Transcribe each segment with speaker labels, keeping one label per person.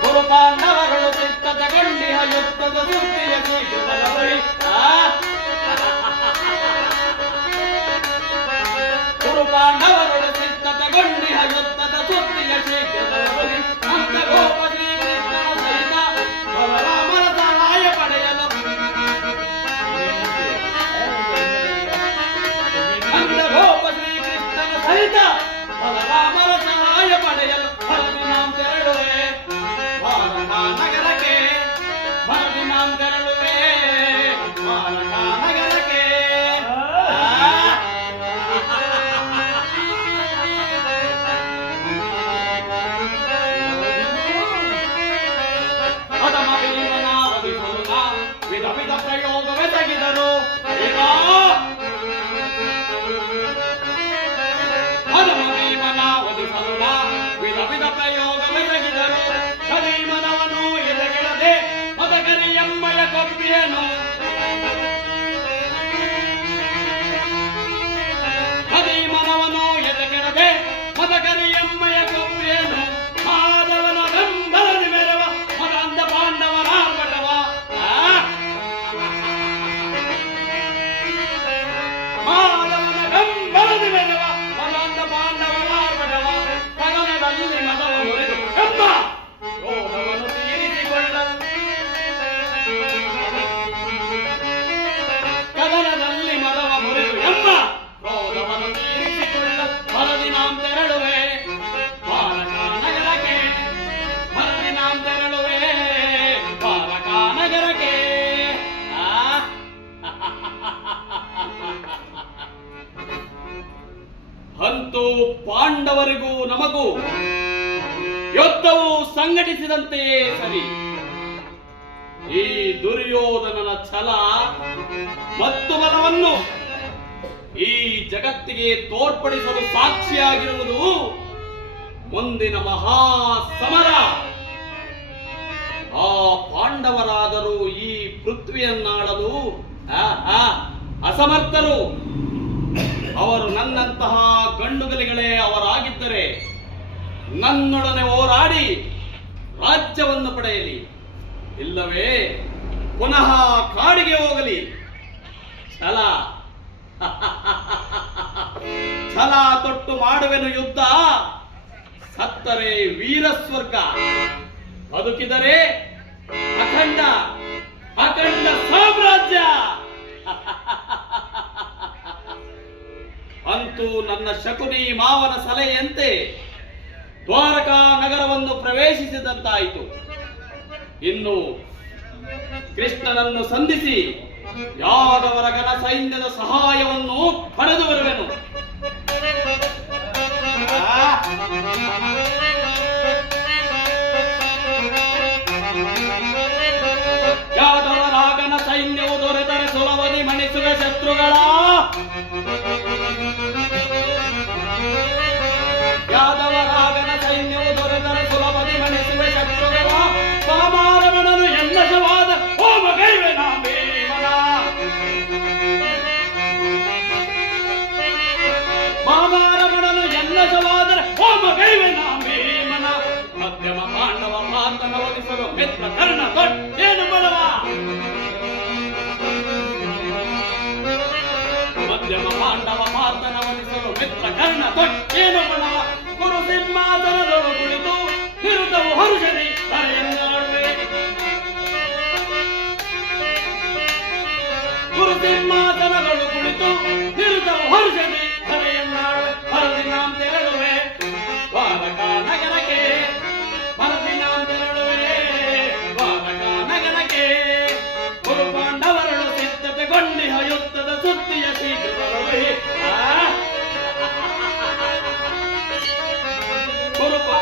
Speaker 1: ಗುರು ಪಾಂಡವರಳು ಚಿತ್ತದ ಗಂಡಿಹ ಯುದ್ಧದ ಸುದ್ದಿಯ ಶೀಘ್ರದಲ್ಲಿ ಆ? ಅಂತೂ ಪಾಂಡವರಿಗೂ ನಮಗೂ ಯುದ್ಧವು ಸಂಘಟಿಸಿದಂತೆಯೇ ಸರಿ. ಈ ದುರ್ಯೋಧನನ ಛಲ ಮತ್ತು ಬಲವನ್ನು ಈ ಜಗತ್ತಿಗೆ ತೋರ್ಪಡಿಸಲು ಸಾಕ್ಷಿಯಾಗಿರುವುದು ಮುಂದಿನ ಮಹಾ ಸಮರ ಆ ಪಾಂಡವರಾದರೂ ಈ ಪೃಥ್ವಿಯನ್ನಾಡಲು ಅಸಮರ್ಥರು ಅವರು ನನ್ನಂತಹ ಗಂಡುಗಲಿಗಳೇ ಅವರಾಗಿದ್ದರೆ ನನ್ನೊಡನೆ ಹೋರಾಡಿ ರಾಜ್ಯವನ್ನು ಪಡೆಯಲಿ. ಇಲ್ಲವೇ, ಪುನಃ ಕಾಡಿಗೆ ಹೋಗಲಿ. ಛಲ. ಛಲ ತೊಟ್ಟು ಮಾಡುವೆನು ಯುದ್ಧ. ಸತ್ತರೆ ವೀರಸ್ವರ್ಗ ಬದುಕಿದರೆ ಅಖಂಡ ಅಖಂಡ ಸಾಮ್ರಾಜ್ಯ. ಅಂತೂ ನನ್ನ ಶಕುನಿ ಮಾವನ ಸಲಹೆಯಂತೆ ದ್ವಾರಕಾ ನಗರವನ್ನು ಪ್ರವೇಶಿಸಿದಂತಾಯಿತು. ಇನ್ನು ಕೃಷ್ಣನನ್ನು ಸಂಧಿಸಿ ಯಾದವರ ಘನ ಸೈನ್ಯದ ಸಹಾಯವನ್ನು ಪಡೆದು ಬರುವೆನು. ಮಣಿಸುವ ಶತ್ರುಗಳ. ಯಾದವರಾಗನ ಸೈನ್ಯವು ದೊರೆತರೆ ಸುಲಭದಿ ಮಣಿಸುವ ಶತ್ರುಗಳ. ಪರಮಾರಮಣನು ಎನ್ನಶವಾದ ಓ ಮಗೈವೆ ನಾ ಭೀಮನ ಮಾಮಾರಮಣನು ಎನ್ನಶವಾದರೆ ಓ ಮಗೈವೆ ನಾ ಭೀಮನ ಮಧ್ಯಮ ಪಾಂಡವ ಮಾತನ ಒಲಿಸಲು ಮಿತ್ರ ಕರ್ಣ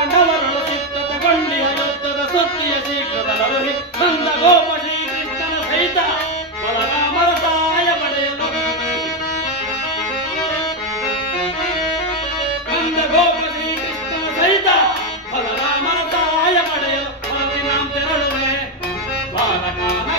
Speaker 1: ಪಾಂಡವರಳು ಸಿಕ್ಕ ತಗೊಂಡಿಯ ಯುದ್ಧದ ಸತ್ಯ ಶೀಘ್ರದ ಗೋಪ ಬಲರಾಮರ ಸಹಾಯ ಪಡೆಯಲು. ಬಂದ ಗೋಪ ನಾಂ ತೆರಳುವೆ ಬಾಲಕಾನ